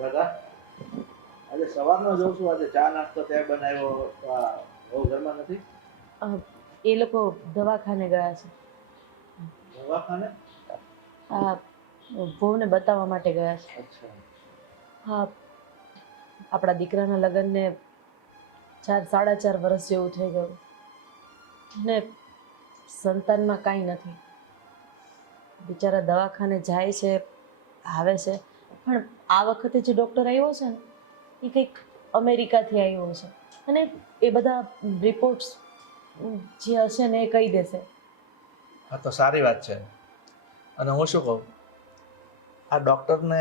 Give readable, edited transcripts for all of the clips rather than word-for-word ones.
રાધા, આજે સવારનો જોઉં છું, આજે ચા નાસ્તો તે બનાવ્યો તો આ બહુ ઘરમાં નથી. અ, એ લોકો દવાખાને ગયા છે. દવાખાને? આ વહુને બતાવવા માટે ગયા છે. અચ્છા. હા, આપણા દીકરાના લગ્નને 4 સાડા 4 વર્ષ જેવું થઈ ગયું ને સંતાનમાં કાંઈ નથી. બિચારા દવાખાને જાય છે, આવે છે, પણ આ વખતે જે ડૉક્ટર આવ્યો છે ને એ કંઈક અમેરિકાથી આવ્યો છે અને એ બધા રિપોર્ટ્સ જે હશે ને એ કહી દેશે. હા તો સારી વાત છે. અને હું શું કહું, આ ડૉક્ટરને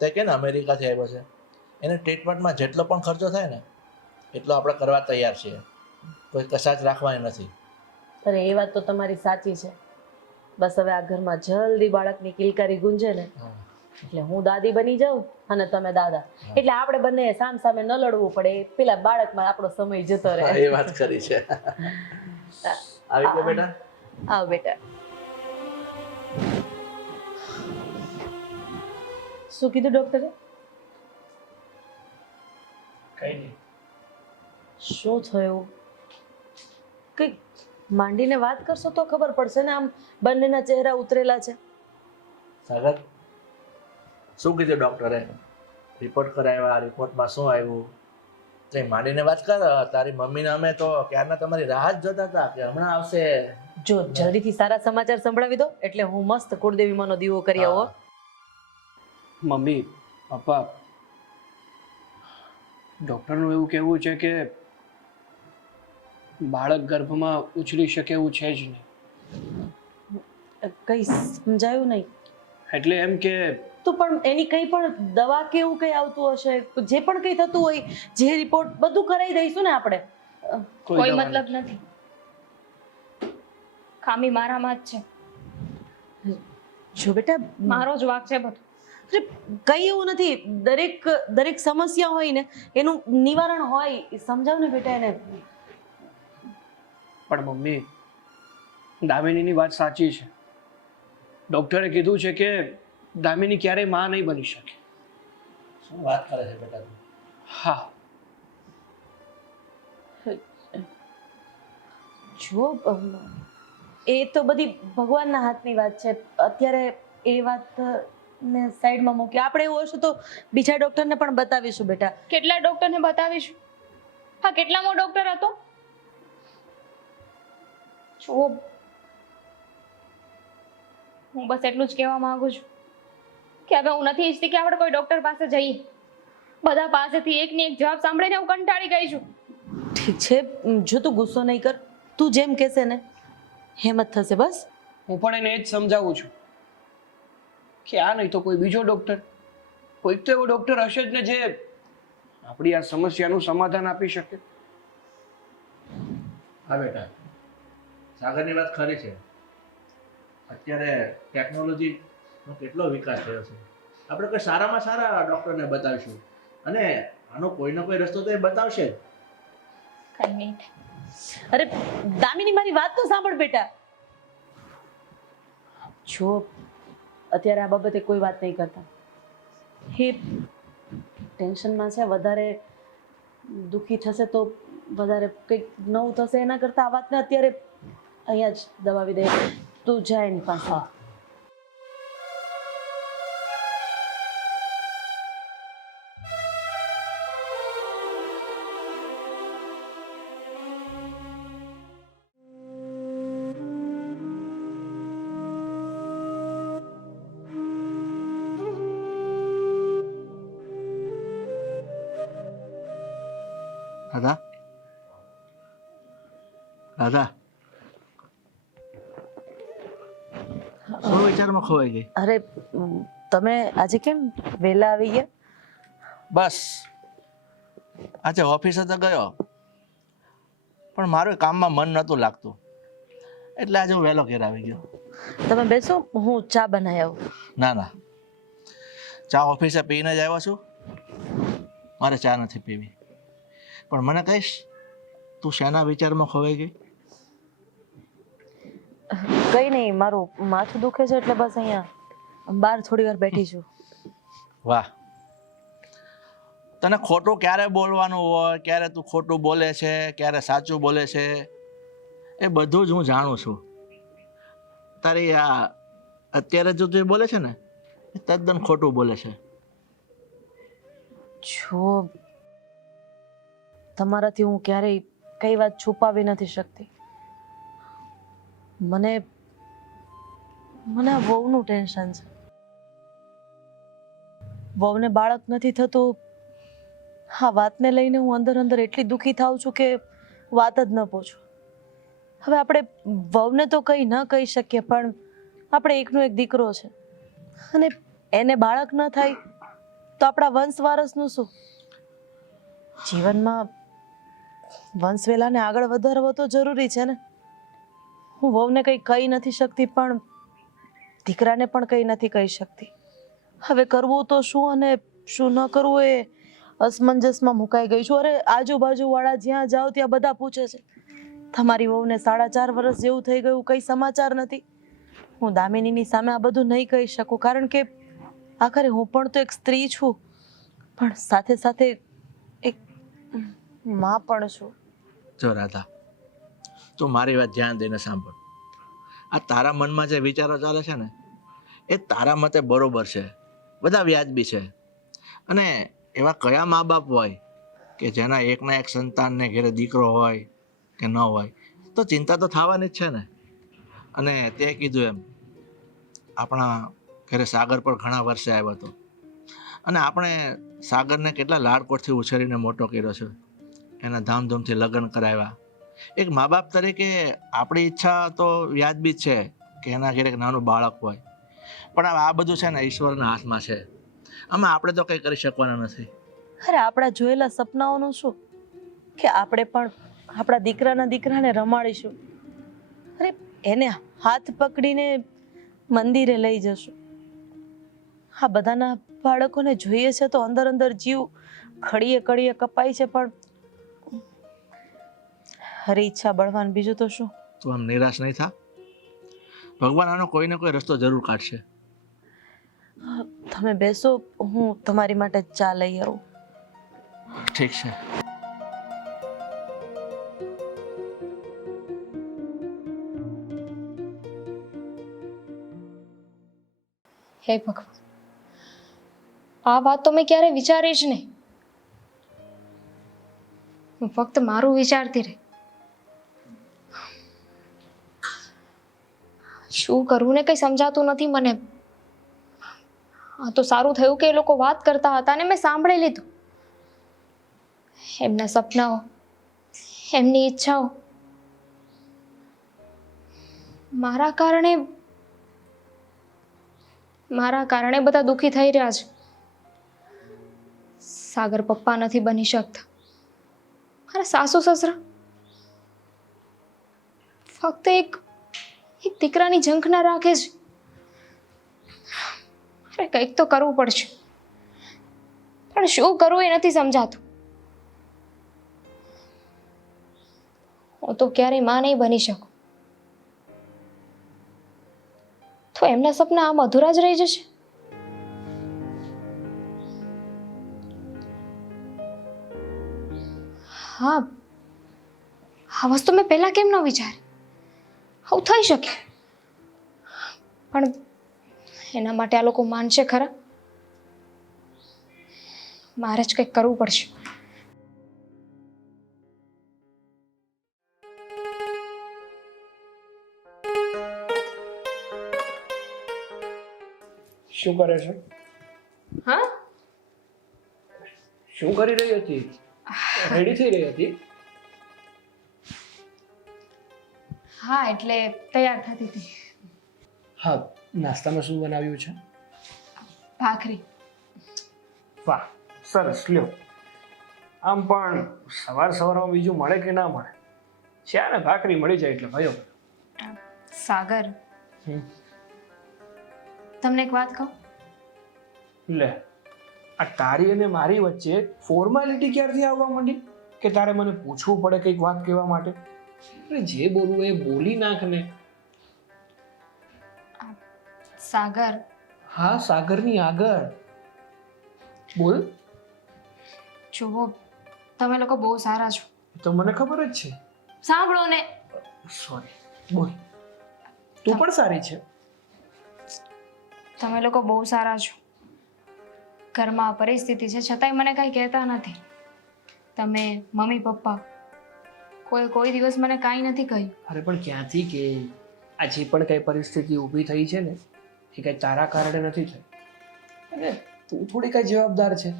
તે કે ને અમેરિકાથી આવ્યો છે, એને ટ્રીટમેન્ટમાં જેટલો પણ ખર્ચો થાય ને એટલો આપણે કરવા તૈયાર છીએ. કોઈ કશાચ રાખવાની નથી. અરે એ વાત તો તમારી સાચી છે. બસ હવે આ ઘરમાં જલ્દી બાળકની કિલકારી ગુંજે ને એટલે હું દાદી બની જાઉં અને તમે દાદા, એટલે આપણે બંને સામ સામે ન લડવું પડે, પેલા બાળકમાં આપણો સમય જતો રહે. એ વાત કરી છે. આવી ગયો બેટા? આવ બેટા. શું કીધું ડોક્ટરે? કઈ નહીં. શું થયું? કંઈક માંડીને વાત કરશો તો ખબર પડશે ને. આમ બંનેના ચહેરા ઉતરેલા છે. સાગર, શું કીધું ડૉક્ટરે? રિપોર્ટ કરાવ્યા, રિપોર્ટમાં શું આવ્યું? કંઈ માંડીને વાત કર. તારી મમ્મીને અમે તો ક્યારના તમારી રાહ જ જોતા હતા કે હમણાં આવશે. જો જલ્દીથી સારા સમાચાર સંભળાવી દો એટલે હું મસ્ત કુળદેવી માનો દીવો કરી આવો. મમ્મી, પપ્પા, ડૉક્ટરનું એવું કહેવું છે કે બાળક ગર્ભમાં ઉછળી શકે એવું છે જ નહીં. કઈ સમજાયું નહીં. એટલે એમ કે તો પણ એની કઈ પણ દવા કે એવું કઈ આવતું હશે, જે પણ કઈ થતું હોય, જે રિપોર્ટ બધું કરાવી દઈશું ને આપણે. કોઈ દવા મતલબ નથી. ખામી મારામાં જ છે. જો બેટા, મારો જ વાંક છે બધું. અરે કઈ એવું નથી. દરેક સમસ્યા હોય ને એનું નિવારણ હોય. સમજાવ ને બેટા એને. પણ મમ્મી, દામિનીની વાત સાચી છે. ડૉક્ટરે કીધું છે કે દામિની ક્યારેય માં નહીં બની શકે. શું વાત કરે છે બેટા તું? હા, જો એ તો બધી ભગવાનના હાથની વાત છે. અત્યારે એ વાત ને સાઈડમાં મૂકી આપણે એવું હશે તો બીજા ડોક્ટરને પણ બતાવીશું બેટા. કેટલા ડોક્ટરને બતાવીશું? હા, કેટલામો ડોક્ટર હતો? જુઓ, હું બસ એટલું જ કહેવા માંગુ છું કે હવે હું નથી ઈચ્છતી કે આપણે કોઈ ડોક્ટર પાસે જઈએ. બધા પાસેથી એકની એક જવાબ સાંભળીને હું કંટાળી ગઈ છું. ઠીક છે, જો તું ગુસ્સો નહીં કર. તું જેમ કહેશે ને હેમત થશે. બસ હું પણ એને એ જ સમજાવું છું કે આ નહીં તો કોઈ બીજો ડૉક્ટર, કોઈક તો એવો ડૉક્ટર હશે જ ને જે આપણી આ સમસ્યાનું સમાધાન આપી શકે. હા બેટા, સાગરની વાત ખરી છે. અત્યારે ટેકનોલોજીનો કેટલો વિકાસ થયો છે. આપણે કોઈ સારામાં સારા ડૉક્ટરને બતાવીશું અને આનો કોઈનો કોઈ રસ્તો તો એ બતાવશે જ. કઈ નહીં. અરે દામિની, મારી વાત તો સાંભળ બેટા. જો અત્યારે આ બાબતે કોઈ વાત નહીં કરતા. એ ટેન્શનમાં છે, વધારે દુઃખી થશે તો વધારે કંઈક નવું થશે. એના કરતાં આ વાતને અત્યારે અહીંયા જ દબાવી દે. તું જાય એની પાસે. રાધા, રાધા, શું વિચારમાં ખોવાઈ ગઈ? અરે તમે આજે કેમ વહેલા આવી ગયા? બસ આજે ઓફિસે તો ગયો પણ મારું કામમાં મન નહોતું લાગતું એટલે આજે હું વહેલો ઘેર આવી ગયો. તમે બેસો, હું ચા બનાવી આવું. ના ના, ચા ઓફિસે પીને જ આવ્યો છું. મારે ચા નથી પીવી. પણ મને કહીશ તું શેના વિચારમાં ખોવાઈ ગઈ? કઈ નહીં, મારું માથું દુખે છે એટલે બસ અહીંયા બહાર થોડી વાર બેઠી છું. વાહ, તને ખોટું ક્યારે બોલવાનું હોય, ક્યારે તું ખોટું બોલે છે, ક્યારે સાચું બોલે છે, એ બધું જ હું જાણું છું. તારી આ અત્યારે જો તું બોલે છે ને એ તદ્દન ખોટું બોલે છે. જો તમારાથી હું ક્યારેય કઈ વાત છુપાવી નથી શકતી. મને આ વહુનું ટેન્શન છે. વહુને બાળક નથી થતું, આ વાતને લઈને હું અંદર એટલી દુઃખી થાઉં છું કે વાત જ ન પૂછો. હવે આપણે વહુને તો કંઈ ન કહી શકીએ, પણ આપણે એકનો એક દીકરો છે અને એને બાળક ન થાય તો આપણા વંશ વારસનું શું? જીવનમાં વંશવેલાને આગળ વધારવો તો જરૂરી છે ને. હું વહુને કંઈ કહી નથી શકતી, પણ દીકરાને પણ કંઈ નથી કહી શકતી. હવે કરવું તો શું અને શું ન કરવું એ અસમંજસમાં મુકાઈ ગઈ છું. અરે આજુબાજુવાળા જ્યાં જાઓ ત્યાં બધા પૂછે છે, તમારી વહુને 4.5 વર્ષ જેવું થઈ ગયું, કંઈ સમાચાર નથી. હું દામિનીની સામે આ બધું નહીં કહી શકું, કારણ કે આખરે હું પણ તો એક સ્ત્રી છું, પણ સાથે સાથે એક માં પણ છું. જો રાધા, તું મારી વાત ધ્યાન દઈને સાંભળ. આ તારા મનમાં જે વિચારો ચાલે છે ને એ તારા મતે બરોબર છે, બધા વ્યાજબી છે. અને એવા કયા મા બાપ હોય કે જેના એકના એક સંતાનને ઘરે દીકરો હોય કે ન હોય તો ચિંતા તો થવાની જ છે ને. અને તે કીધું એમ આપણા ઘરે સાગર પર ઘણા વર્ષે આવ્યો હતો અને આપણે સાગરને કેટલા લાડકોટથી ઉછેરીને મોટો કર્યો છે, એના ધામધૂમથી લગ્ન કરાવ્યા. એક મા બાપ તરીકે આપણી ઈચ્છા તો વ્યાજબી જ છે કે એના ઘરે એક નાનું બાળક હોય, પણ હવે આ બધું છે ને ઈશ્વરના હાથમાં છે. આમાં આપણે તો કંઈ કરી શકવાના નથી. અરે આપણા જોયેલા સપનાઓનું શું કે આપણે પણ આપણા દીકરાને રમાડીશું, અરે એને હાથ પકડીને મંદિરે લઈ જશું. આ બધાના બાળકોને જોઈએ છે તો અંદર જીવ ખડીએ કપાય છે, પણ હરી ઈચ્છા બળવાન, બીજું તો શું. તું આમ નિરાશ નહીં થા, ભગવાન આનો કોઈને કોઈ રસ્તો જરૂર કાઢશે. તમે બેસો, હું તમારી માટે ચા લઈ આવું. ઠીક છે. હે ભગવાન, આ વાત તો મેં ક્યારે વિચારી જ નહીં. હું ફક્ત મારું વિચારતી રહી. શું કરવું ને કંઈ સમજાતું નથી મને. આ તો સારું થયું કે એ લોકો વાત કરતા હતા ને મેં સાંભળી લીધું. એમના સપનાઓ, એમની ઈચ્છાઓ મારા કારણે બધા દુઃખી થઈ રહ્યા છે. સાગર પપ્પા નથી બની શકતા, મારા સાસુ સસરા ફક્ત એક દીકરાની ઝંખના રાખે છે. અરે કંઈક તો કરવું પડશે, પણ શું કરવું એ નથી સમજાતું. હું તો ક્યારેય માં નહીં બની શકું, તો એમના સપના આમ અધૂરા જ રહી જશે. હા, આ વસ્તુ મેં પહેલા કેમ ન વિચારી? આવું થઈ શકે, પણ એના માટે આ લોકો માનશે ખરા? મારે જ કંઈક કરવું પડશે. શું કરે છે? હા, શું કરી રહી હતી? રેડી થઈ રહી હતી? હા, એટલે તૈયાર થતી હતી. હા, નાસ્તામાં શું બનાવ્યું છે? ભાખરી. વાહ, સરસ. લ્યો, આમ પણ સવારમાં બીજું મળે કે ના મળે, ચા ને ભાખરી મળી જાય એટલે ભયો. સાગર, તમને એક વાત કહું? લે, આ તારી અને મારી વચ્ચે ફોર્માલિટી ક્યારથી આવવા માંડી કે તારે મને પૂછવું પડે કંઈક વાત કહેવા માટે? અરે જે બોલવું એ બોલી નાખ ને. સાગર. હા, સાગરની આગળ બોલ. જુઓ તમે લોકો બહુ સારા છો. તો મને ખબર જ છે. સાંભળો ને, સોરી, બોલ. તું પણ સારી છે. તમે લોકો બહુ સારા છો. ઘરમાં પરિસ્થિતિ છે છતાંય મને કાંઈ કહેતા નથી. તમે મમ્મી પપ્પા કોઈ દિવસ મને કાંઈ નથી કહ્યું. અરે પણ ક્યાંથી કે આ જે પણ કઈ પરિસ્થિતિ ઊભી થઈ છે ને એ કઈ તારા કારણે નથી થઈ. અને તું થોડી કઈ જવાબદાર છે.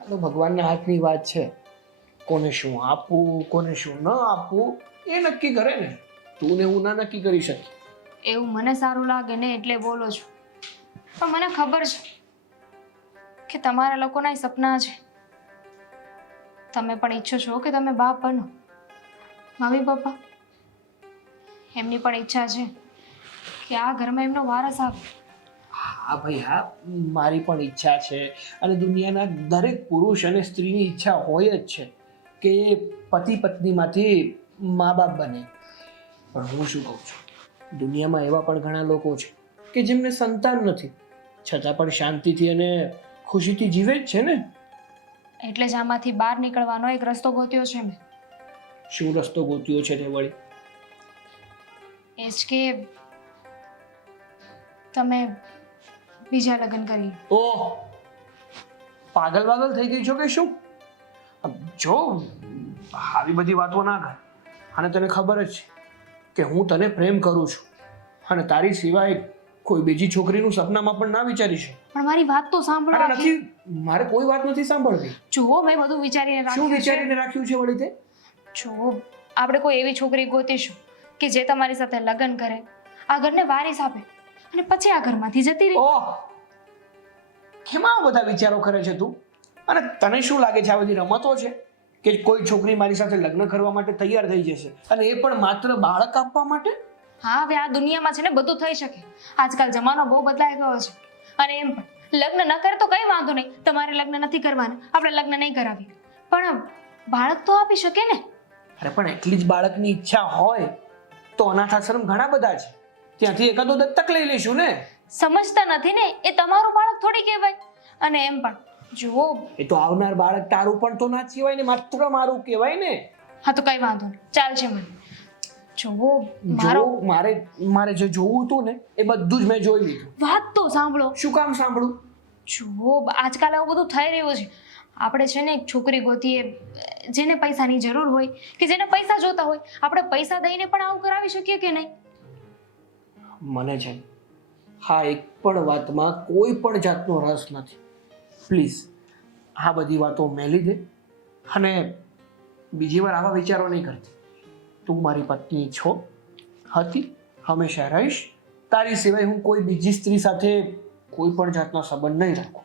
આ તો ભગવાનના હાથની વાત છે. કોને શું આપવું કોને શું ન આપવું એ નક્કી કરે ને. તું ને હું ના નક્કી કરી શકીએ. એવું મને સારું લાગે ને એટલે બોલો છો. પણ મને ખબર છે કે તમારા લોકોના સપના છે. તમે પણ ઈચ્છો છો કે તમે બાપ બનો. મમ્મી પપ્પા એમની પણ ઈચ્છા છે કે આ ઘરમાં એમનો વારસ આવે. હા ભાઈ હા, મારી પણ ઈચ્છા છે. અને દુનિયાના દરેક પુરુષ અને સ્ત્રીની ઈચ્છા હોય જ છે કે પતિ પત્નીમાંથી મા બાપ બને. પણ હું શું કહું છું, દુનિયામાં એવા પણ ઘણા લોકો છે કે જેમને સંતાન નથી છતાં પણ શાંતિથી અને ખુશીથી જીવે જ છે ને. એટલે જ આમાંથી બહાર નીકળવાનો એક રસ્તો ગોત્યો છે મેં. શું રસ્તો ગોત્યો છે તે વળી? એ જ કે તમે બીજા લગ્ન કરી. ઓહ, પાગલ પાગલ થઈ ગઈ છો કે શું? જો આવી બધી વાતો ના કર. અને તને ખબર જ છે કે હું તને પ્રેમ કરું છું અને તારી સિવાય કોઈ બીજી છોકરીનું સપનામાં પણ ના વિચારીશું. પણ મારી વાત તો સાંભળો. અરે નથી, મારે કોઈ વાત નથી સાંભળવી. જુઓ મેં બધું વિચારીને શું રાખ્યું છે. વિચારીને રાખ્યું છે વળી તે? જુઓ આપણે કોઈ એવી છોકરી ગોતીશું કે જે તમારી સાથે લગ્ન કરે, આ ઘરને વારીસ આપે અને પછી આ ઘરમાંથી જતી રહે. ઓહ, કેમાં બધા વિચારો કરે છે તું? અને તને શું લાગે છે આ બધી રમતો છે કે કોઈ છોકરી મારી સાથે લગ્ન કરવા માટે તૈયાર થઈ જશે અને એ પણ માત્ર બાળક આપવા માટે? હા હવે આ દુનિયામાં છે ને બધું થઈ શકે. આજકાલ જમાનો બહુ બદલાઈ ગયો છે. અને એમ પણ લગ્ન ન કરે તો કઈ વાંધો નહીં. તમારે લગ્ન નથી કરવાના, આપણે લગ્ન નહીં કરાવીએ, પણ બાળક તો આપી શકે ને. અરે પણ એટલી જ બાળકની ઈચ્છા હોય તો અનાથ આશ્રમ ઘણા બધા છે, ત્યાંથી એકાદો દત્તક લઈ લઈશું ને. સમજતા નથી ને, એ તમારું બાળક થોડી કહેવાય. અને એમ પણ જુઓ, એ તો આવનાર બાળક તારું પણ તો ના કહેવાય ને, માત્ર મારું કહેવાય ને. હા તો કઈ વાંધો નહીં, ચાલશે મને. જુઓ મારો મારે જે જોવું હતું ને એ બધું જ મેં જોઈ લીધું. વાત તો સાંભળો. શું કામ સાંભળું? જુઓ આજકાલ આવું બધું થઈ રહ્યું છે. આપણે છે ને એક છોકરી ગોતીએ જેને પૈસાની જરૂર હોય કે જેને પૈસા જોતા હોય. આપણે પૈસા દઈને પણ આવું કરાવી શકીએ કે નહીં? મને છે હા એક પણ વાતમાં કોઈ પણ જાતનો રસ નથી. પ્લીઝ આ બધી વાતો મેલી દે અને બીજી વાર આવા વિચારો નહીં કરતી. તું મારી પત્ની છો, હતી, હંમેશા રહીશ. તારી સિવાય હું કોઈ બીજી સ્ત્રી સાથે કોઈ પણ જાતનો સંબંધ નહીં રાખું.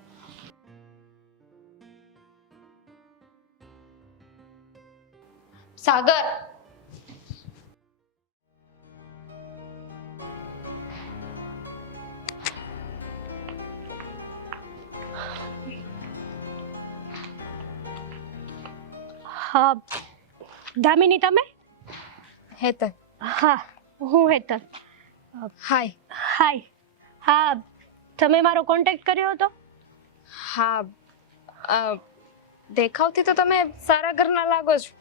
સાગર, હા દામિની, તમે? હેતલ. હા હું હેતલ. હાય. હાય. હા તમે મારો કોન્ટેક્ટ કર્યો હતો? હા દેખાવથી તો તમે સારા ઘરના લાગો છો.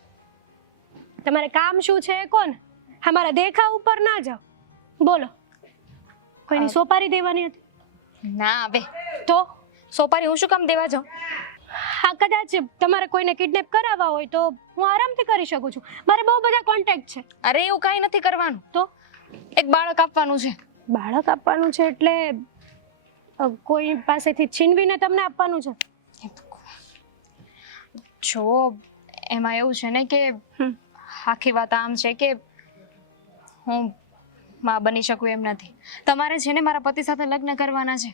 તમારે કામ શું છે એ કોણ? હા મારા દેખાવ ઉપર ના જાઓ. બોલો, કોઈની સોપારી દેવાની હતી? ના હવે તો સોપારી હું શું કામ દેવા જાઉં? હા કદાચ તમારે કોઈને કિડનેપ કરાવવા હોય તો હું આરામથી કરી શકું છું. મારે બહુ બધા કોન્ટેક્ટ છે. અરે એવું કાંઈ નથી કરવાનું. તો એક બાળક આપવાનું છે. બાળક આપવાનું છે એટલે કોઈ પાસેથી છીનવીને તમને આપવાનું છે? જો એમાં એવું છે ને કે આખી વાત આમ છે કે હું માં બની શકું એમ નથી. તમારે છે ને મારા પતિ સાથે લગ્ન કરવાના છે.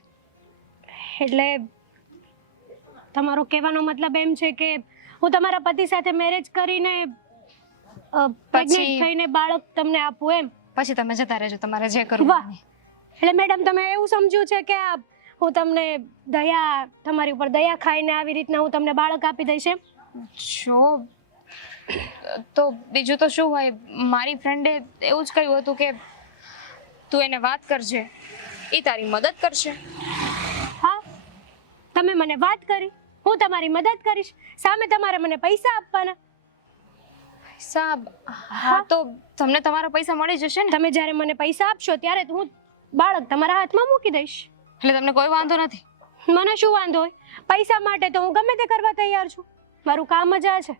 એટલે તમારો કહેવાનો મતલબ એમ છે કે હું તમારા પતિ સાથે મેરેજ કરીને પ્રેગ્નેન્ટ થઈને બાળક તમને આપું એમ? પછી તમે જતા રહેજો, તમારે જે કરવું. વાહ, એટલે મેડમ તમે એવું સમજ્યું છે કે હું તમને તમારી ઉપર દયા ખાઈને આવી રીતના હું તમને બાળક આપી દઈશ એમ? જો તો બીજું તો શું હોય. મારી ફ્રેન્ડે એવું જ કહ્યું હતું કે તું એને વાત કરજે, એ તારી મદદ કરશે. હા તમે મને વાત કરી હું તમારી મદદ કરીશ, સામે તમારે મને પૈસા આપવાના. સાહેબ હા તો તમને તમારા પૈસા મળી જશે ને? તમે જ્યારે મને પૈસા આપશો ત્યારે તો હું બાળક તમારા હાથમાં મૂકી દઈશ. એટલે તમને કોઈ વાંધો નથી? મને શું વાંધો હોય? પૈસા માટે તો હું ગમે તે કરવા તૈયાર છું. મારું કામ જ આ છે.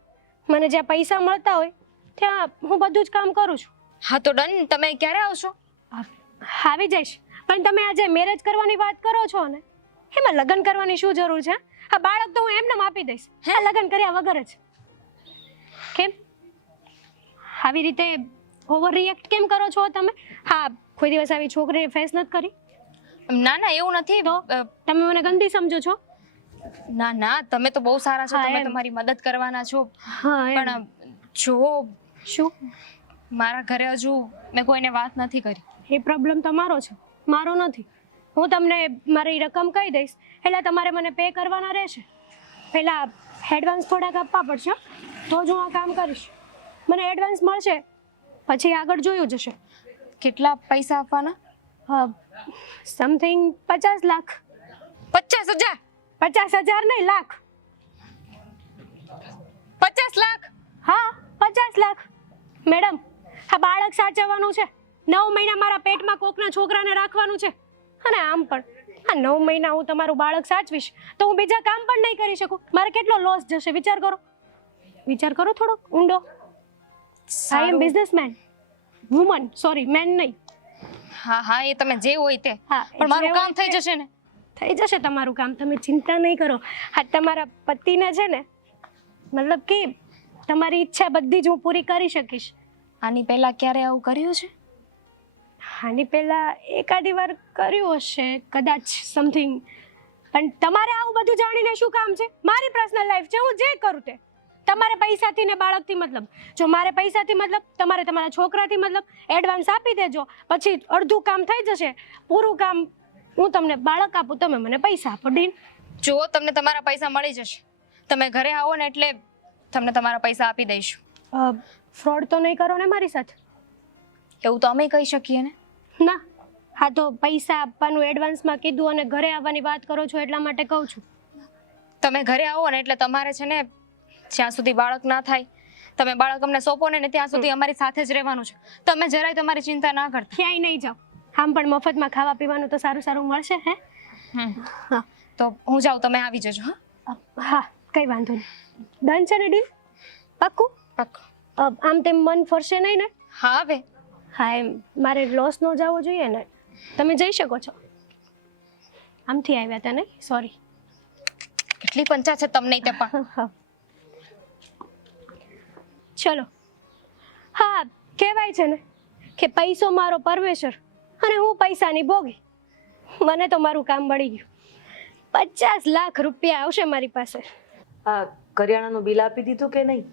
મને જ્યાં પૈસા મળતા હોય ત્યાં હું બધું જ કામ કરું છું. હા તો ડન. તમે ક્યારે આવશો? આવી જઈશ. પણ તમે આજે મેરેજ કરવાની વાત કરો છો ને, એમાં લગ્ન કરવાની શું જરૂર છે? આ બાળક તો હું એમને આપી દઈશ, આ લગ્ન કર્યા વગર જ. કેમ આવી રીતે ઓવર રિએક્ટ કેમ કરો છો તમે? હા, કોઈ દિવસ આવી છોકરીને ફેસ નથી કરી? ના ના એવું નથી. તો તમે મને ગંદી સમજો છો? ના ના તમે તો બહુ સારા છો. હા, તમે એમ. તમારી મદદ કરવાના છો. હા એમ. પણ જો શું? મારા ઘરે હજુ મેં કોઈને વાત નથી કરી. એ પ્રોબ્લેમ તમારો છે, મારો નથી. હું તમને મારી રકમ કહી દઈશ એટલે તમારે મને પે કરવાના રહેશે. પહેલા એડવાન્સ થોડાક આપવા પડશે, તો જ હું આ કામ કરીશ. મને એડવાન્સ મળશે પછી આગળ જોયું જશે. કેટલા પૈસા આપવાના? સમથિંગ 50 લાખ. 50,000? 50,000 નહીં, લાખ. 50 લાખ? હા 50 લાખ. મેડમ, આ બાળક સાચવવાનું છે. 9 મહિના મારા પેટમાં કોકના છોકરાને રાખવાનું છે. અને આમ પણ આ 9 મહિના હું તમારું બાળક સાચવીશ તો હું બીજા કામ પણ નહીં કરી શકું. મારે કેટલો લોસ જશે વિચાર કરો. વિચાર કરો થોડોક ઊંડો. આઈ એમ બિઝનેસમેન, વુમન, સોરી મેન નહીં. હા હા એ તમે જે હોય તે. હા, પણ મારું જે કામ હોય થઈ તે. જશે ને? થઈ જશે તમારું કામ, તમે ચિંતા નહીં કરો. આ તમારા પતિને છે ને, મતલબ કે તમારી ઈચ્છા બધી જ હું પૂરી કરી શકીશ. આની પહેલા ક્યારે આવું કર્યું છે? આની પહેલા એકાદી વાર કર્યું હશે કદાચ સમથિંગ. પણ તમારે આવું બધું જાણીને શું કામ છે? મારી પર્સનલ લાઈફ છે, હું જે કરું તે. તમારે પૈસાથી ને બાળકથી મતલબ. જો મારે પૈસાથી મતલબ, તમારે તમારા છોકરાથી મતલબ, એડવાન્સ આપી દેજો, પછી અડધું કામ થઈ જશે, પૂરું કામ હું તમને બાળક આપું, તમે મને પૈસા આપો. ડીલ? જો તમને તમારા પૈસા મળી જશે. તમે ઘરે આવો ને એટલે તમને તમારા પૈસા આપી દઈશું. ફ્રોડ તો નહીં કરો ને મારી સાથે? એવું તો અમે કહી શકીએ ને. ના, હા તો પૈસા આપવાનું એડવાન્સમાં કીધું અને ઘરે આવવાની વાત કરો છો એટલા માટે કહું છું. તમે ઘરે આવો ને એટલે તમારે છે ને જ્યાં સુધી બાળક ના થાય, તમે બાળક અમને સોંપો ને ત્યાં સુધી અમારી સાથે જ રહેવાનું છે. તમે જરાય તમારી ચિંતા ના કરતા. ક્યાંય નહીં જાઓ. આમ પણ મફતમાં ખાવા પીવાનું તો સારું સારું મળશે. હે હા તો હું જાઉં, તમે આવી જજો. હા હા કંઈ વાંધો નહીં. ડન છે ને ડીલ? પાક્કું? પાક્કું. આમ તેમ મન ફરશે નહીં ને? હા હવે હા એમ મારે લોસ ન જવો જોઈએ ને. તમે જઈ શકો છો. આમથી આવ્યા હતા નહીં? સોરી. કેટલી પંચાયત છે તમને તે પણ. ચલો. હા, કહેવાય છે ને કે પૈસો મારો પરમેશ્વર અને હું પૈસાની ભોગી. મને તો મારું કામ મળી ગયું. 50 લાખ રૂપિયા આવશે મારી પાસે. આ કરિયાણાનું બિલ આપી દીધું કે નહીં?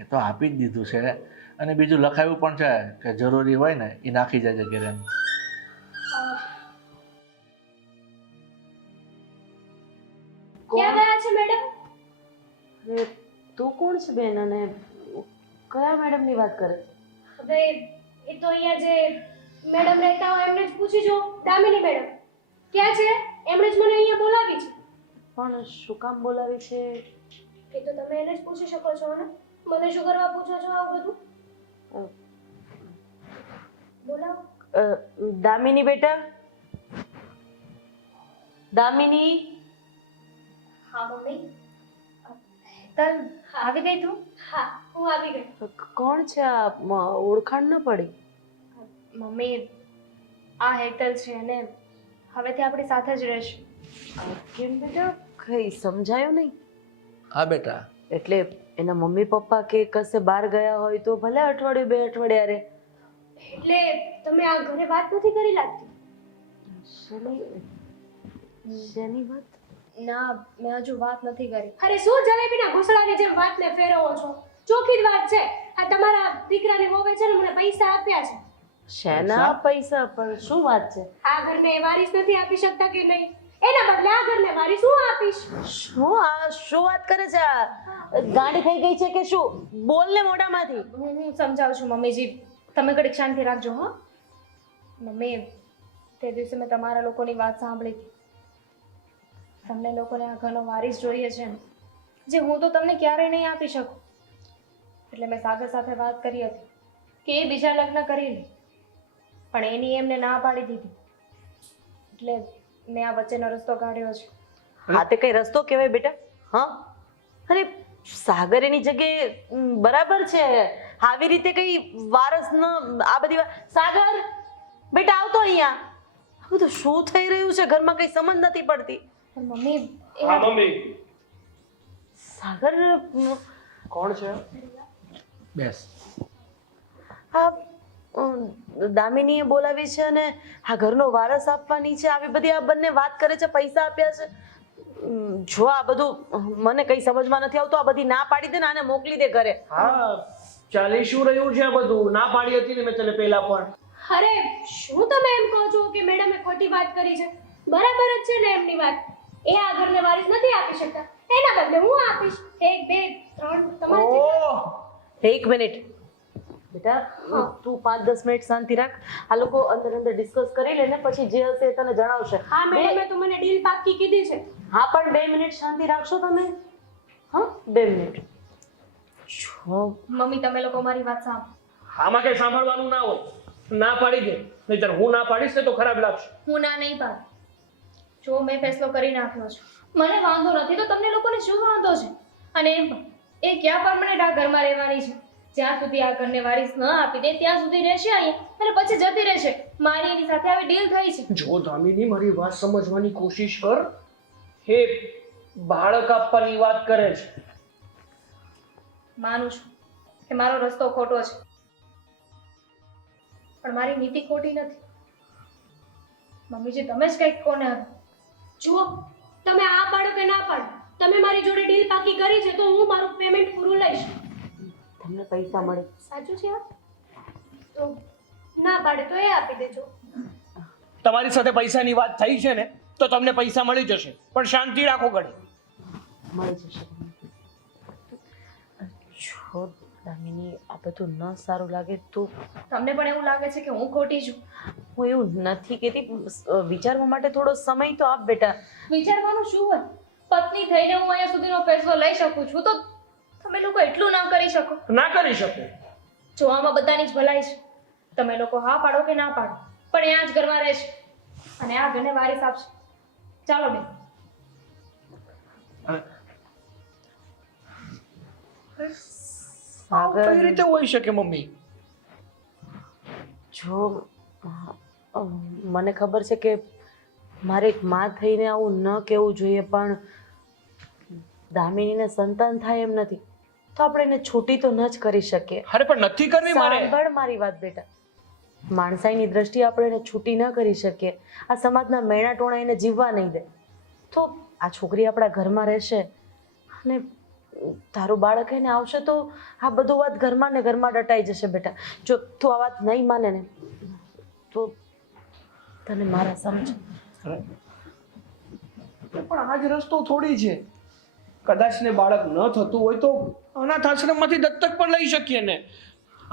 એ તો આપી જ દીધું છે, અને બીજું લખાયું પણ છે કે જરૂરી હોય ને એ નાખી જજે ઘરે. ક્યાં ગયા છે મેડમ? અરે તું કોણ છે બેન, અને કયા મેડમની વાત કરે છે? હવે એ તો અહીંયા જે મેડમ રહેતા હોય એમને જ પૂછી જો. દામિની મેડમ ક્યાં છે? એમણે જ મને અહીંયા બોલાવી છે. પણ શું કામ બોલાવી છે? એ તો તમે એને જ પૂછી શકો છો ને. મને શું કરવા પૂછો છો આવું બધું? બોલાવો. દામિની બેટા, દામિની. હા મમ્મી. તલ આવી ગઈ તું? હા હું આવી ગઈ. કોણ છે આ? ઓળખાણ ન પડી. મમ્મી આ હેતલ છે અને હવેથી આપણી સાથે જ રહેશે. કેમ બેટા, કઈ સમજાયું નહીં? હા બેટા, એટલે એના મમ્મી પપ્પા કે કશે બહાર ગયા હોય તો ભલે અઠવાડિયું 2 અઠવાડિયા રહે. એટલે તમે આ ઘરે વાત નથી કરી લાગતી? શેની વાત? ના મેં હજુ વાત નથી કરી. અરે શું જલેબીના ઘૂસડાની જેમ વાતને ફેરવો છો? ચોખ્ખી જ વાત છે. આ તમારા દીકરાની વહુએ છે ને મને પૈસા આપ્યા છે. શેના પૈસા? પણ શું વાત છે? આ ઘરને વારીસ નથી આપી શકતા કે નહીં? એના બદલે આ ઘરને વારીસ હું આપીશ. શું વાત કરે છે આ? ગાંડી થઈ ગઈ છે કે શું? બોલ ને મોઢામાંથી. હું સમજાવું છું મમ્મીજી, તમે ઘડીક શાંતિ રાખજો. હા મમ્મી, તે દિવસે મેં તમારા લોકોની વાત સાંભળી હતી. તમને લોકોને આ ઘરનો વારીસ જોઈએ છે ને, જે હું તો તમને ક્યારેય નહીં આપી શકું. એટલે મેં સાગર સાથે વાત કરી હતી કે એ બીજા લગ્ન કરી લે, પણ એની એમને ના પાડી દીધી. એટલે મેં આ વચ્ચેનો રસ્તો કાઢ્યો છે. હા તે કઈ રસ્તો કહેવાય બેટા? હા અરે સાગર એની જગ્યાએ બરાબર છે. આવી રીતે કઈ વારસ ન આ બધી સાગર બેટા આવતો અહીંયા. આ બધું શું થઈ રહ્યું છે ઘરમાં? કઈ સમજ નથી પડતી. પણ મમ્મી હા મમ્મી. સાગર કોણ છે? બેસ. આ દામિનીએ બોલાવી છે અને આ ઘરનો વારસ આપવાની છે. આવી બધી આ બંને વાત કરે છે, પૈસા આપ્યા છે. જો આ બધું મને કઈ સમજમાં નથી આવતું. આ બધી ના પાડી દે ને આને મોકલી દે ઘરે. હા ચાલી શું રહ્યું છે આ બધું? ના પાડી હતી ને મેં તને પહેલા પણ. અરે શું તમે એમ કહો છો કે મેડમે ખોટી વાત કરી છે? બરાબર જ છે ને એમની વાત. એ આ ઘરને વારીસ નથી આપી શકતા, એના બદલે હું આપીશ. 1 2 3 તમારે ઓહ, એક મિનિટ બેટા, તું 5-10 મિનિટ શાંતિ રાખ. આ લોકો અંદર અંદર ડિસ્કસ કરી લે ને પછી જે હશે એ તને જણાવશે. હા મેડમે તો મને ડીલ પાકી કીધી છે. હા પણ 2 મિનિટ શાંતિ રાખશો તમે? હા 2 મિનિટ. જો મમ્મી તમે લોકો મારી વાત સાંભળો. આમાં કઈ સાંભળવાનું ના હોય. ના પાડી દે, નહીંતર હું ના પાડીશ ને તો ખરાબ લાગશે. હું ના નહીં પાડું. જો મેં ફેસલો કરી નાખ્યો છે, મને વાંધો નથી તો તમને લોકોને શું વાંધો છે? અને એમ પણ એ ક્યાં પરમનન્ટ આ ઘરમાં રહેવાની છે? જ્યાં સુધી આ ઘરને વારીસ ન આપી દે ત્યાં સુધી રહેશે અહીંયા અને પછી જતી રહેશે. મારી એની સાથે આવી ડીલ થઈ છે. જો દામિની મારી વાત સમજવાની કોશિશ કર. હે બાળક આપવાની વાત કરે છે. માનું છું કે મારો રસ્તો ખોટો છે, પણ મારી નીતિ ખોટી નથી. મમ્મીજી તમે જ કંઈક કોને હવે. જુઓ, તમે આ પાડો કે ના પાડો, તમે મારી જોડે ડીલ પાકી કરી છે તો હું મારું પેમેન્ટ પૂરું લઈશ. તમને પૈસા મળે. સાચું છે આ? તો ના પાડે તો એ આપી દેજો. તમારી સાથે પૈસાની વાત થઈ છે ને તો તમને પૈસા મળી જશે, પણ શાંતિ રાખો ઘડી. મળી જશે. જો દામિની આ બધું ન સારું લાગે તો તમને પણ એવું લાગે છે કે હું ખોટી છું? હું એવું નથી કહેતી. વિચારવા માટે થોડો સમય તો આપ બેટા. વિચારવાનું શું હોય? પત્ની થઈને હું અહીંયા સુધીનો ફેસલો લઈ શકું છું તો તમે લોકો એટલું ના કરી શકો? ના કરી શકે. જો આમાં બધાની જ ભલાઈ છે. તમે લોકો હા પાડો કે ના પાડો, પણ એ આ જ ઘરમાં રહેશે અને આ ઘરને વારીસ આપશે. ચાલો બેન. આવું કઈ રીતે હોઈ શકે મમ્મી? જો મને ખબર છે કે મારે એક માં થઈને આવું ન કહેવું જોઈએ, પણ દામિનીને સંતાન થાય એમ નથી તો આપણે એને છૂટી તો ન જ કરી શકીએ. અરે પણ નથી કરવી મારે. સાંભળ મારી વાત બેટા. માણસાઈની દ્રષ્ટિએ આપણે એને છૂટી ન કરી શકીએ. આ સમાજના મેણા ટોણા એને જીવવા નહીં દે. તો આ છોકરી આપણા ઘરમાં રહેશે અને તારું બાળક એને આવશે તો આ બધું વાત ઘરમાં ને ઘરમાં ડટાઈ જશે બેટા. જો તું આ વાત નહીં માને ને તો તને મારા સમજ. પણ આ જ રસ્તો થોડી છે. કદાચ ને બાળક ન થતું હોય તો અનાથ આશ્રમમાંથી દત્તક પણ લઈ શકીએ ને.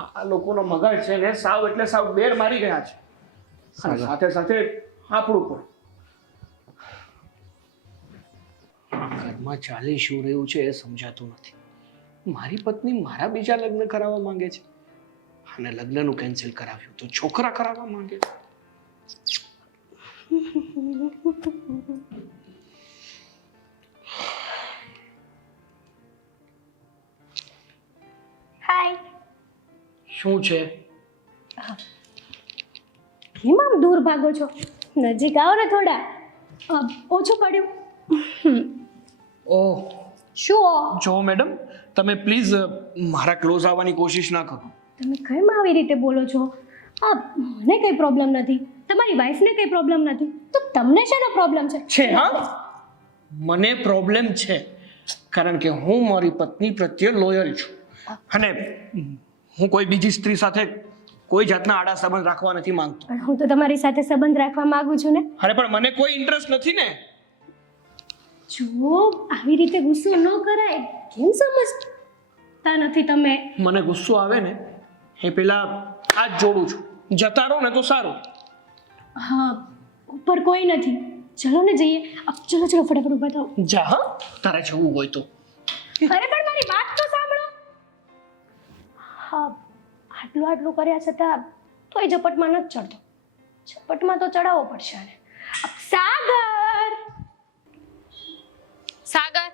આ લોકોનો મગજ છે ને સાવ એટલે સાવ બેર મારી ગયા છે. અને સાથે સાથે આપણું પણ. ઘરમાં ચાલી શું રહ્યું છે એ સમજાતું નથી. મારી પત્ની મારા બીજા લગ્ન કરાવવા માંગે છે અને લગ્નનું કેન્સલ કરાવ્યું તો છોકરા કરાવવા માંગે છે. હાય. શું છે? કેમ આમ દૂર ભાગો છો? નજીક આવો ને થોડા. ઓછું પડ્યું. ઓહ શું? જો મેડમ તમે પ્લીઝ મારા ક્લોઝ આવવાની કોશિશ ના કરો. તમે કેમ આવી રીતે બોલો છો? મને કઈ પ્રોબ્લેમ નથી, તમારી વાઈફને કઈ પ્રોબ્લેમ નથી, તો તમને શેનો પ્રોબ્લેમ છે? છે હા, મને પ્રોબ્લેમ છે. કારણ કે હું મારી પત્ની પ્રત્યે લોયલ છું અને હું કોઈ બીજી સ્ત્રી સાથે કોઈ જાતના આડા સંબંધ રાખવા નથી માંગતો. પણ હું તો તમારી સાથે સંબંધ રાખવા માંગુ છું ને. અરે પણ મને કોઈ ઇન્ટરેસ્ટ નથી ને. જો આવી રીતે ગુસ્સો ન કરાય. કેમ સમજતા નથી તમે? મને ગુસ્સો આવે ને એ પેલા આ જ જોડું છું. જતા રહો ને તો સારું. હા, ઉપર કોઈ નથી, ચલો ને જઈએ. ચલો ચલો ફટાફટ ઊભા થાઓ. જા હા, તારે જવું હોય તો. અરે પણ મારી વાત તો સાંભળો. હા, આટલું કર્યા છતાં તોય ઝપટમાં નથી ચડતો. ઝપટમાં તો ચડાવવો પડશે આને. સાગર, સાગર,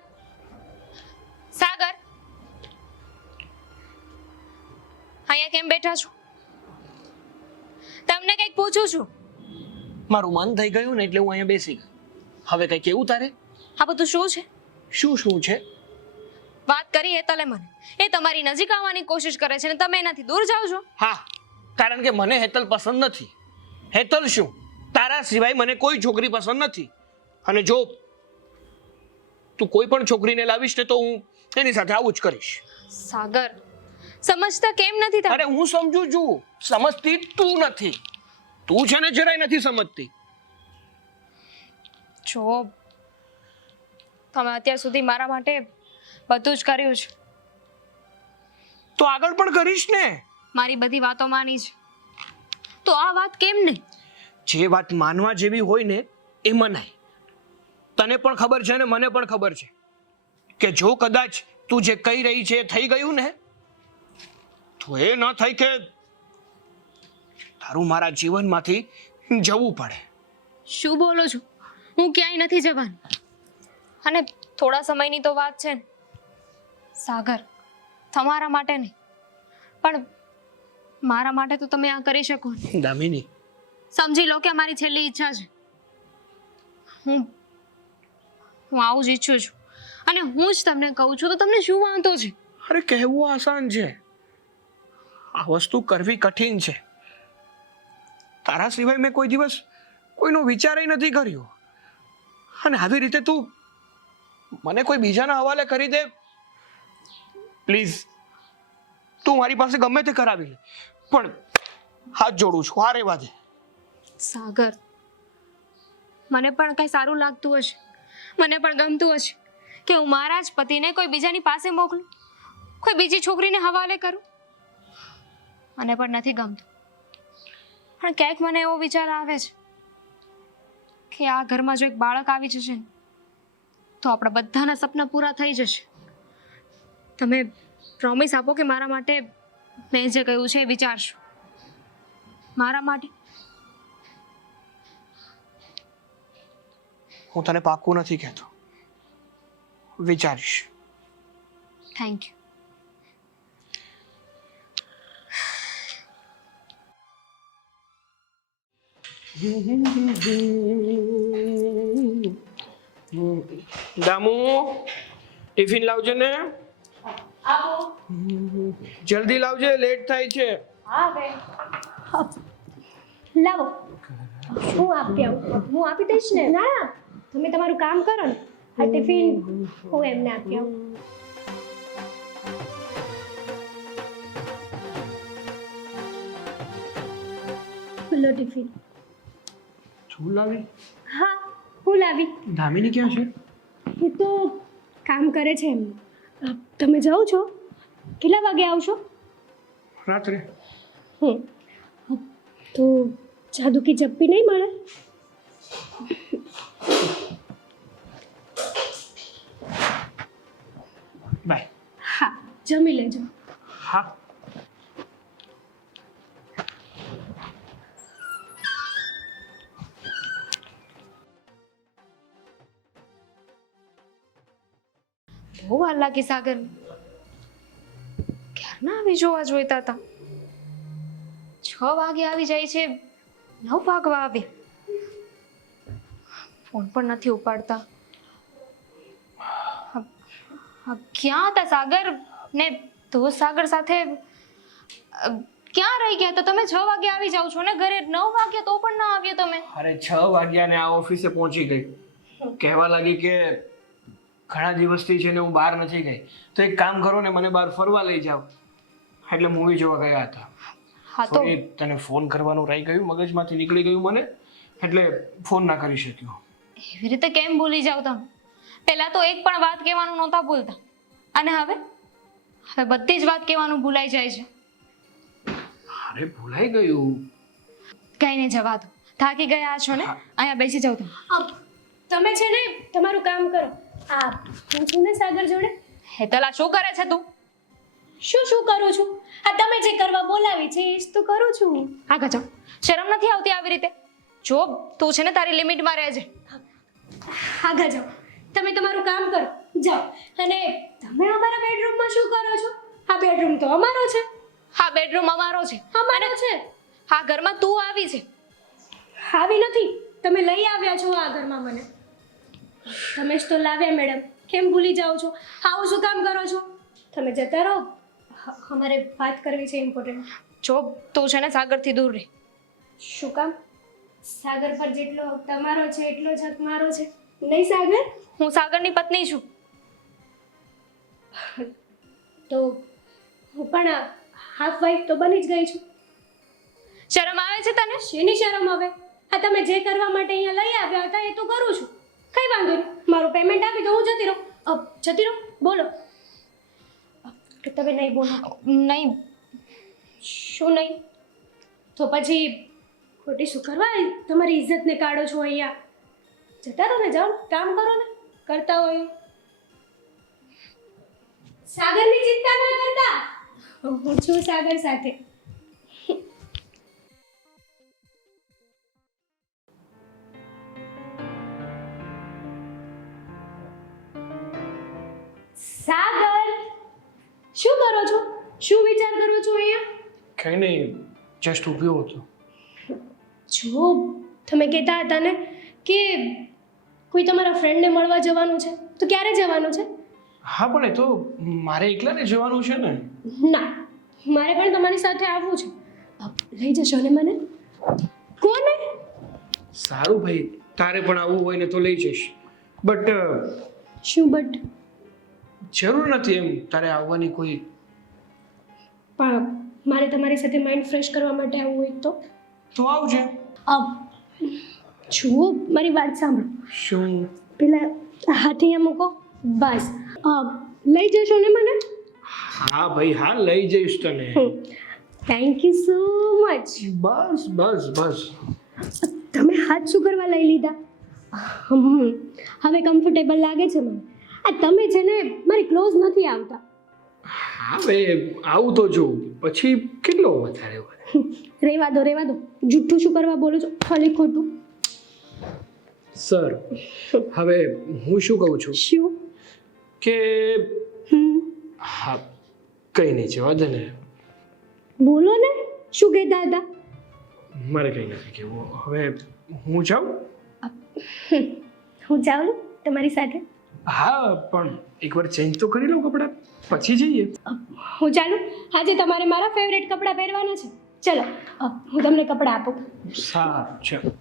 સાગર, અહીંયા કેમ બેઠા છો? તમને કંઈક પૂછું છું. મારું મન થઈ ગયું ને એટલે હું અહીંયા બેસી ગયો. હવે કઈ કેવું તારે? આ બધું શું છે? શું છે? વાત કરી હેતલે મને. એ તમારી નજીક આવવાની કોશિશ કરે છે ને તમે એનાથી દૂર જાઓ છો. હા, કારણ કે મને હેતલ પસંદ નથી. હેતલ શું, તારા સિવાય મને કોઈ છોકરી પસંદ નથી. અને જો તું કોઈ પણ છોકરીને લાવીશ ને તો હું એની સાથે આવું જ કરીશ. સાગર, સમજતા કેમ નથી તમે? અરે હું સમજુ છું, સમજતી તું નથી. તું છે ને જરાય નથી સમજતી. જો તમે અત્યાર સુધી મારા માટે બધું જ કર્યું છે. તો આગળ પણ કરીશ ને. મારી બધી વાતો માની છે, તો આ વાત કેમ નહીં? જે વાત માનવા જેવી હોય ને એ મનાય. તને પણ ખબર છે ને મને પણ ખબર છે કે જો કદાચ તું જે કહી રહી છે એ થઈ ગયું ને તો એ ન થઈ કે તારું મારા જીવનમાંથી જવું પડે. શું બોલો છો? હું ક્યાંય નથી જવાની. અને થોડા સમયની તો વાત છે ને. સાગર, તમારા માટે નહીં પણ મારા માટે તો તમે આ કરી શકો ને. દામિની, સમજી લો કે મારી છેલ્લી ઈચ્છા છે. હું આવું જ ઈચ્છું છું અને હું જ તમને કહું છું તો તમને શું વાંધો છે? અરે કહેવું આસાન છે, આ વસ્તુ કરવી કઠિન છે. તારા સિવાય મેં કોઈ દિવસ કોઈનો વિચાર નથી કર્યો અને આવી રીતે તું મને કોઈ બીજાના હવાલે કરી દે. પ્લીઝ તું મારી પાસે ગમે તે કરાવી લે પણ હાથ જોડું છું, આ રહેવા દે. સાગર, મને પણ કઈ સારું લાગતું હશે, મને પણ ગમતું હશે કે હું મારા જ પતિને કોઈ બીજાની પાસે મોકલું, કોઈ બીજી છોકરીને હવાલે કરું. મને પણ નથી ગમતું પણ ક્યાંક મને એવો વિચાર આવે છે કે આ ઘરમાં જો એક બાળક આવી જશે ને તો આપણા બધાના સપના પૂરા થઈ જશે. તમે પ્રોમિસ આપો કે મારા માટે મેં જે કહ્યું છે એ વિચારશો. મારા માટે. હું તને પાક્કું નથી કહેતો, વિચારીશ. Thank you. દામુ, ટિફિન લાવજે ને. જલ્દી લાવજે, લેટ થાય છે. લાવો. હું આપી આવું. હું આપી દઈશ ને. ના, તમે તમારું કામ કરો ને. આ ટિફિન હું એમને આપી આવું. લો ટિફિન. શું લાવી? હા, હું લાવી. દામિની ક્યાં છે? એ તો કામ કરે છે એમ. તમે જાઓ છો? કેટલા વાગે આવશો? રાત્રે. તો જાદુ કી ચપ્પી નહીં મળે? બાય. હા, જમી લેજો. હા. બહુ વાર લાગી સાગર. ક્યારના આવી જોવા જોઈતા હતા. 6 વાગે આવી જાય છે, 9 વાગવા આવે. ફોન પણ નથી ઉપાડતા. ક્યાં હતા સાગર? ને દોસ્ત સાગર સાથે ક્યાં રહી ગયા હતા? તમે 6 વાગે આવી જાવ છો ને ઘરે, 9 વાગ્યા તો પણ ના આવ્યો તમે. અરે 6 વાગ્યા ને આ ઓફિસે પહોંચી ગઈ. કહેવા લાગી કે ઘણા દિવસથી છે ને હું બહાર નથી ગઈ, તો એક કામ કરો ને મને બહાર ફરવા લઈ જાઓ. એટલે મૂવી જોવા ગયા હતા. હા તો તને ફોન કરવાનું રહી ગયું, મગજમાંથી નીકળી ગયું મને, એટલે ફોન ના કરી શક્યો. એવી રીતે કેમ ભૂલી જાવ તમે? પહેલા તો એક પણ વાત કહેવાનું નહોતા ભૂલતા અને હવે બધી જ વાત કહેવાનું ભૂલાઈ જાય છે. અરે ભૂલાઈ ગયું. કઈ નહીં, જવા દો. થાકી ગયા છો ને, અહીંયા બેસી જાવ તમે. તમે છે ને તમારું કામ કરો. આ હું છું ને સાગર જોડે. હેતલ, આ શું કરે છે તું? શું શું કરું છું? આ તમે જે કરવા બોલાવી છે એ જ તો કરું છું. આગળ જાઓ. શરમ નથી આવતી આવી રીતે? જો તું છે ને તારી લિમિટમાં રહેજે. આગળ જાઓ. તમે તમારું કામ કરો. જાઓ. અને તમે અમારા બેડરૂમમાં શું કરો છો? આ બેડરૂમ તો અમારો છે. હા, બેડરૂમ અમારો છે. અમારો છે. હા, ઘરમાં તું આવી છે. આવી નથી. તમે લઈ આવ્યા છો આ ઘરમાં મને. તમે જ તો લાવ્યા મેડમ. કેમ ભૂલી જાઓ છો? આવું શું કામ કરો છો? તમે જતા રહો. અમારે વાત કરવી છે ઇમ્પોર્ટન્ટ. જો તું છે ને સાગરથી દૂર રહે. શું કામ? સાગર પર જેટલો હક તમારો છે એટલો જ હક મારો છે. નહીં સાગર? હું સાગરની પત્ની છું. તો હું પણ હાફ વાઈફ તો બની જ ગઈ છું. શરમ આવે છે તને? શેની શરમ હવે? આ તમે જે કરવા માટે અહીંયા લઈ આવ્યા હતા એ તો કરું છું. કઈ વાંધો નહીં. મારું પેમેન્ટ આપી દો, હું જતી રહું. જતી રહું? બોલો. કે તમે નહીં બોલો. નહીં. શું નહીં? તો પછી ખોટી શું કરવા તમારી ઇજ્જતને કાઢો છો અહીંયા? જતા રહો ને, જાઓ કામ કરો ને. કરતા હોય સાગરની ચિંતા ન કરતા. હું છું સાગર સાથે. સાગર, શું કરો છો? શું વિચાર કરો છો અહીંયા? કંઈ નહીં, જસ્ટ ઊભ્યો હતો. જો તમે કહેતા હતા ને કે કોઈ તમારા ફ્રેન્ડને મળવા જવાનું છે, તો ક્યારે જવાનું છે? હા, પણ એ તો મારે એકલાને જવાનું છે ને. ના, મારે પણ તમારી સાથે આવવું છે. લઈ જશો ને મને? કોને? સારું ભાઈ, તારે પણ આવવું હોય ને તો લઈ જઈશ, બટ શું બટ? જરૂર નથી એમ તારે આવવાની કોઈ. પણ મારે તમારી સાથે માઇન્ડ ફ્રેશ કરવા માટે આવવું હોય તો આવજે. જુઓ, મારી વાત સાંભળો. શું? પેલા હાથ અહીંયા મૂકો. બસ. લઈ જશો ને મને? હા ભાઈ, હા, લઈ જઈશ તને. Thank you so much. બસ બસ બસ. તમે હાથ શું કરવા લઈ લીધા? હવે કમ્ફર્ટેબલ લાગે છે મને. આ તમે છે ને મારી ક્લોઝ નથી આવતા. હા ભાઈ, આવું તો જો પછી કેટલો વધારે હોય. રેવા દો, રેવા દો. જુઠ્ઠું શું કરવા બોલો છો? ખાલી ખોટું. સર, હવે હું શું કહું છું શું? કે હા, કઈ નહીં, જવા દે ને. બોલો ને, શું કહેતા હતા? મારે કઈ નથી કહેવું. હવે હું જાઉં? હું જાઉં તમારી સાથે? હા, પણ એકવાર ચેન્જ તો કરી લઉં કપડાં, પછી જઈએ. હું ચાલું? આજે તમારે મારા ફેવરેટ કપડાં પહેરવાના છે. ચલો, હું તમને કપડાં આપું. સારું, ચાલો.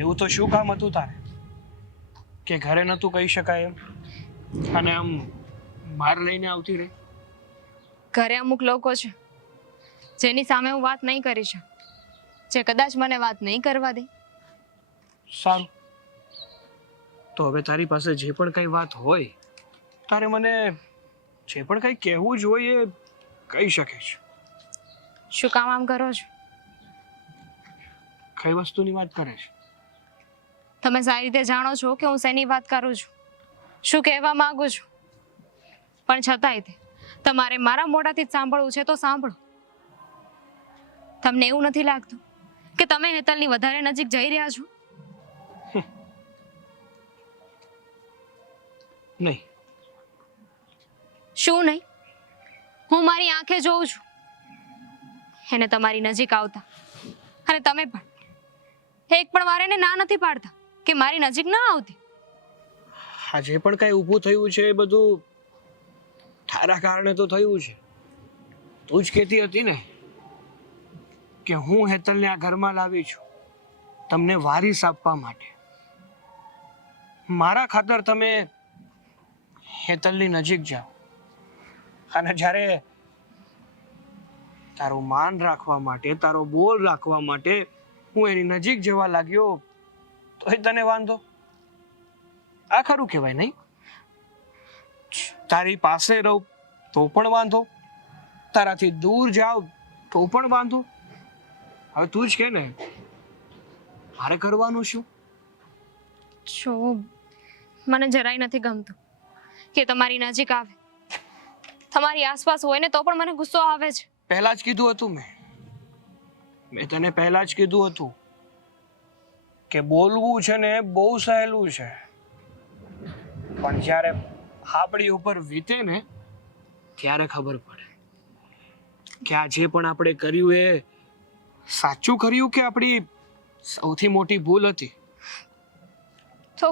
એવું તો શું કામ હતું તારે કે ઘરે નહોતું કહી શકાય એમ, અને આમ બહાર લઈને આવતી રહી? ઘરે અમુક લોકો છે જેની સામે હું વાત નહીં કરી શકું, જે કદાચ મને વાત નહીં કરવા દે. સારું, તો હવે તારી પાસે જે પણ કઈ વાત હોય તારે મને જે પણ કઈ કહેવું જ હોય એ કહી શકે છે. શું કામ આમ કરો છો? કઈ વસ્તુની વાત કરે છે? તમે સારી રીતે જાણો છો કે હું શેની વાત કરું છું, શું કહેવા માંગુ છું, પણ છતાંય તે તમારે મારા મોઢાથી જ સાંભળવું છે તો સાંભળો. તમને એવું નથી લાગતું કે તમે હેતલની વધારે નજીક જઈ રહ્યા છો? નહીં. શું નહીં? હું મારી આંખે જોઉં છું એને તમારી નજીક આવતા, અને તમે પણ એક પણ વાર એને ના નથી પાડતા કે મારી નજીક ના આવતી. આ જે પણ કઈ ઊભું થયું છે એ બધું તારા કારણે તો થયું છે. તું જ કહેતી હતી ને કે હું હેતલને આ ઘરમાં લાવી છું તમને વારીસ આપવા માટે. મારા ખાતર તમે હેતલની નજીક જાઓ, અને જ્યારે તારું માન રાખવા માટે, તારો બોલ રાખવા માટે હું એની નજીક જવા લાગ્યો તોય તને વાંધો? આ ખરું કહેવાય નહીં? તારી પાસે રહું તો પણ વાંધો, તારાથી દૂર જાવ તો પણ વાંધો. હવે તું જ કે ને, મારે કરવાનું શું? જો મને જરાય નથી ગમતું કે તમારી નજીક આવે, તમારી આસપાસ હોય ને તો પણ મને ગુસ્સો આવે છે. પહેલા જ કીધું હતું મેં તને પહેલા જ કીધું હતું કે બોલવું છે ને બહુ સહેલું છે, પણ જ્યારે આપણી ઉપર વીતે ને ત્યારે ખબર પડે કે આ જે પણ આપણે કર્યું એ સાચું કર્યું કે આપણી સૌથી મોટી ભૂલ હતી. તો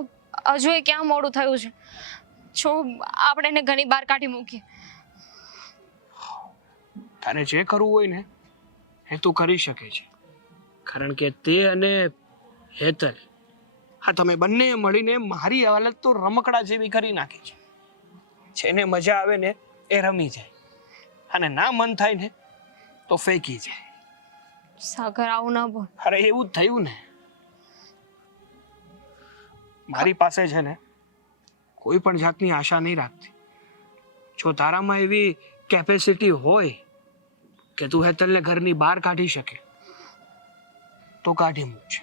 હજુ એ ક્યાં મોડું થયું છે? જો આપણે એને ઘણી બહાર કાઢી મૂકીએ. તારે જે કરવું હોય ને એ તું કરી શકે છે, કારણ કે તે અને હેતલ, હા, તમે બંને મળીને મારી હાલત તો રમકડા જેવી કરી નાખી છે. જેને મજા આવે ને એ રમી જાય, અને ના મન થાય ને તો ફેંકી જાય. સાગર, આવું ના બોલ. અરે એવું જ થયું ને. મારી પાસે છે ને કોઈ પણ જાતની આશા નહીં રાખતી. જો તારામાં એવી કેપેસિટી હોય કે તું હેતલને ઘરની બહાર કાઢી શકે તો કાઢી મૂકજે.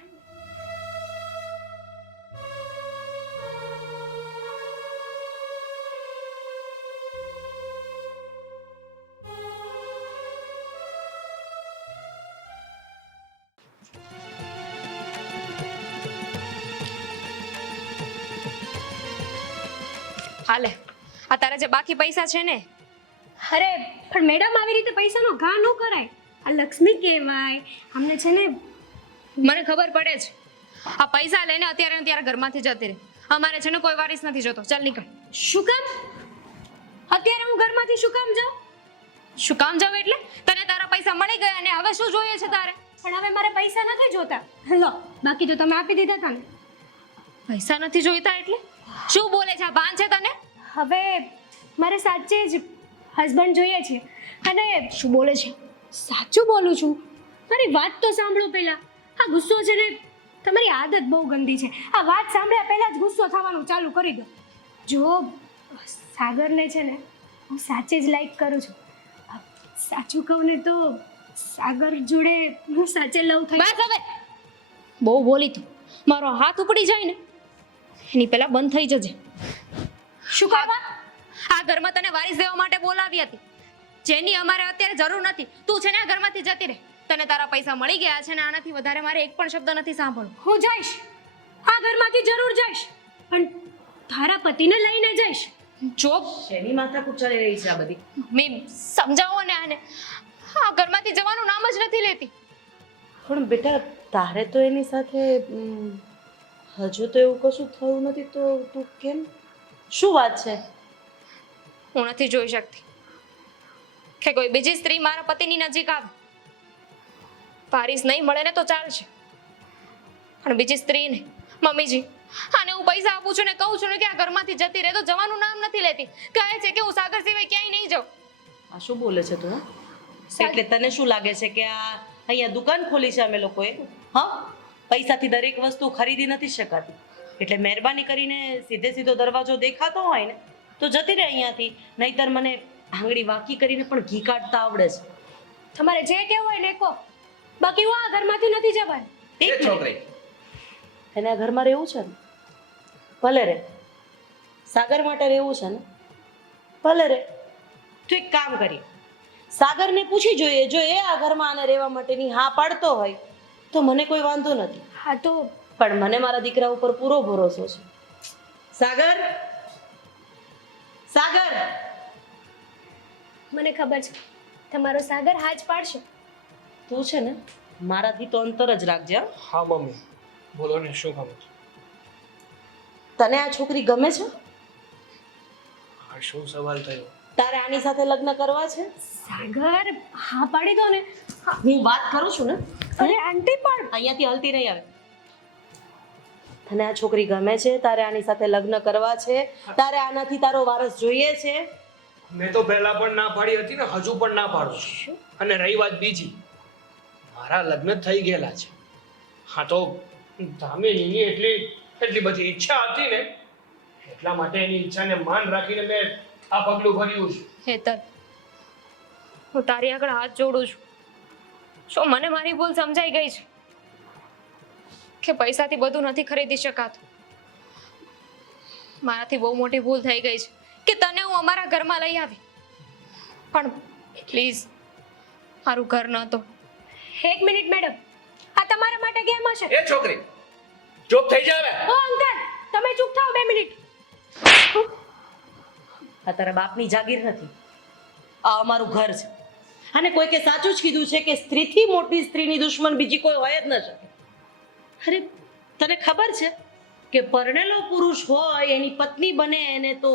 હાલે, આ તારા જે બાકી પૈસા છે ને, અરે પણ મેડમ, આવી રીતે પૈસાનો ઘા ન કરાય. આ લક્ષ્મી કહેવાય. અમને છે ને મને ખબર પડે છે. આ પૈસા લઈને અત્યારે ને ત્યારે ઘરમાંથી જતી રહે. અમારે છે ને કોઈ વારીસ નથી જોતો. ચાલ નીકળ. શું કામ? અત્યારે હું ઘરમાંથી શું કામ જાઉં? શું કામ જાવ એટલે? તને તારા પૈસા મળી ગયા ને હવે શું જોઈએ છે તારે? પણ હવે મારે પૈસા નથી જોતા. લો, બાકી તો તમે આપી દીધા હતા ને. પૈસા નથી જોઈતા એટલે શું બોલે છે? આ ભાન છે તને? હવે મારે સાચે જ હસબન્ડ જોઈએ છે. અને શું બોલે છે? સાચું બોલું છું. મારી વાત તો સાંભળો પહેલા. આ ગુસ્સો છે ને, તમારી આદત બહુ ગંદી છે. આ વાત સાંભળ્યા પહેલા જ ગુસ્સો થવાનું ચાલુ કરી દો. જો સાગરને છે ને હું સાચે જ લાઈક કરું છું. સાચું કહું ને તો સાગર જોડે હું સાચે લવ થઈ. બસ હવે બહુ બોલી તું. મારો હાથ ઉપડી જાય ને એની પહેલા બંધ થઈ જજે. શું કરવા? આ ઘરમાં તને વારીસ દેવા માટે બોલાવી હતી, જેની અમારે અત્યારે જરૂર નથી. તું છે ને આ ઘરમાંથી જતી રહે. તને તારા પૈસા મળી ગયા છે ને આનાથી વધારે મારે એક પણ શબ્દ નથી સાંભળવો. હું જઈશ, આ ઘરમાંથી જરૂર જઈશ, પણ તારા પતિને લઈને જઈશ. જો શેની માથાકૂટ ચાલી રહી છે આ બધી? મેં સમજાવો ને આને, આ ઘરમાંથી જવાનું નામ જ નથી લેતી. પણ બેટા, તારે તો એની સાથે હજુ તો એવું કશું થયું નથી, તો તું કેમ? શું વાત છે? હું નથી જોઈ શકતી કે કોઈ બીજી સ્ત્રી મારા પતિની નજીક આવે. વારીસ નહીં મળે ને તો ચાલશે, પણ બીજી સ્ત્રી નહીં. મમ્મીજી, આને હું પૈસા આપું છું ને કહું છું ને કે આ ઘરમાંથી જતી રહે તો જવાનું નામ નથી લેતી. કહે છે કે હું સાગર સિવાય ક્યાંય નહીં જાઉં. આ શું બોલે છે તું? એટલે તને શું લાગે છે કે આ અહીંયા દુકાન ખોલી છે અમે લોકોએ? હા, પૈસાથી દરેક વસ્તુ ખરીદી નથી શકાતી. એટલે મહેરબાની કરીને સીધે સીધો દરવાજો દેખાતો હોય ને તો જતી રહે અહીંયાથી, નહીતર મને આંગળી વાકી કરીને પણ ઘી કાઢતા આવડે છે. તમારે જે કહેવું હોય ને કહો, બાકી હું આ ઘરમાંથી નથી જવાની. એ છોકરી એને આ ઘરમાં રહેવું છે ને, ભલે રે. સાગર માટે રહેવું છે ને, ભલે રે. તો એક કામ કરીએ, સાગરને પૂછી જોઈએ. જો એ આ ઘરમાં આને રહેવા માટેની હા પાડતો હોય તો મને કોઈ વાંધો નથી. હા તો પણ મને મારા દીકરા ઉપર પૂરો ભરોસો છે. સાગર, સાગર! મને ખબર છે તમારો સાગર હાજ પાડશે. તું છે ને મારાથી તો અંતર જ રાખજે. હં? હા મમ્મી, બોલો ને, શું ખબર? તને આ છોકરી ગમે છે? આ શું સવાલ થયો? તારે આની સાથે લગ્ન કરવા છે? સાગર, હા પાડી દો ને. હું વાત કરું છું ને. અરે આંટી પણ અહીંયાથી હલતી નહીં આવે. તને આ છોકરી ગમે છે? તારે આની સાથે લગ્ન કરવા છે? તારે આનાથી તારો વારસ જોઈએ છે? મેં તો પહેલા પણ ના પાડી હતી ને હજુ પણ ના પાડું છું. અને રહી વાત બીજી, મારા લગ્ન થઈ ગયેલા છે. હા તો ધામીની એટલી બધી ઈચ્છા હતી ને, એટલા માટે એની ઈચ્છાને માન રાખીને મેં આ પગલું ભર્યું છે. હેતલ, હું તારી આગળ હાથ જોડું છું. જો મને મારી ભૂલ સમજાઈ ગઈ છે કે પૈસાથી બધું નથી ખરીદી શકાતું. મારાથી બહુ મોટી ભૂલ થઈ ગઈ છે કે તને હું અમારા ઘરમાં લઈ આવી, પણ પ્લીઝ મારું ઘર ન તોડ. એક મિનિટ મેડમ, આ તમારા માટે કેમ હશે? એ છોકરી ચૂપ થઈ જા હવે. ઓ અંકલ, તમે ચૂપ થાઓ 2 મિનિટ. આ તારા બાપની જાગીર નથી, આ અમારું ઘર છે. અને કોઈકે સાચું જ કીધું છે કે સ્ત્રીથી મોટી સ્ત્રીની દુશ્મન બીજી કોઈ હોય જ ન શકે. અરે તને ખબર છે કે પરણેલો પુરુષ હોય એની પત્ની બને એને તો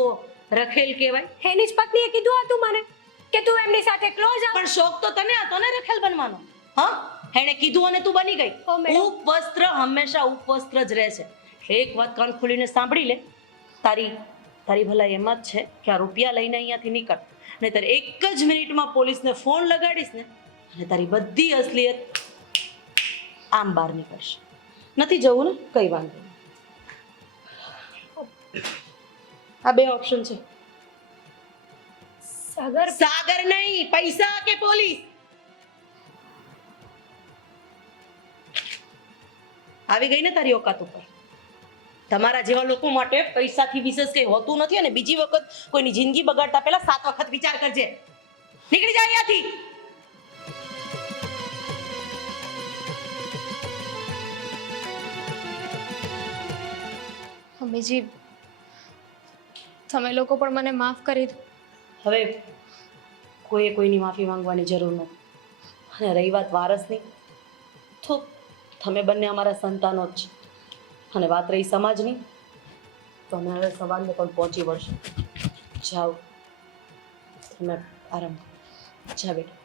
રખેલ કહેવાય. એની જ પત્નીએ કીધું હતું મને કે તું એમની સાથે ક્લોઝ આવ. પણ શોખ તો તને હતો ને રખેલ બનવાનો. હા, એણે કીધું અને તું બની ગઈ. ઓ મેડમ. ઉપવસ્ત્ર હંમેશા ઉપવસ્ત્ર જ રહે છે. એક વાત કાન ખોલીને સાંભળી લે, તારી ભલા એમ જ છે કે આ રૂપિયા લઈને અહીંયાથી નીકળ, નહીંતર એક જ મિનિટમાં પોલીસને ફોન લગાડીશ ને અને તારી બધી અસલિયત આમ બહાર નીકળશે. નથી જવું ને? કઈ વાંધો નહીં. આ 2 ઓપ્શન છે. સાગર નહીં, પૈસા કે પોલીસ. આવી ગઈ ને તારી ઓકાત ઉપર. તમારા જેવા લોકો માટે પૈસાથી વિશેષ કંઈ હોતું નથી. અને બીજી વખત કોઈની જિંદગી બગાડતા પહેલા 7 વખત વિચાર કરજે. નીકળી જા અહીંયાથી. મમ્મીજી, તમે લોકો પણ મને માફ કરી દો. હવે કોઈએ કોઈની માફી માંગવાની જરૂર નથી. અને રહી વાત વારસની, તો તમે બંને અમારા સંતાનો જ છે. અને વાત રહી સમાજની, તો અમે હવે સમાજને પણ પહોંચી વળશું. જાઓ, તમે આરામ કરો. જા બેટા.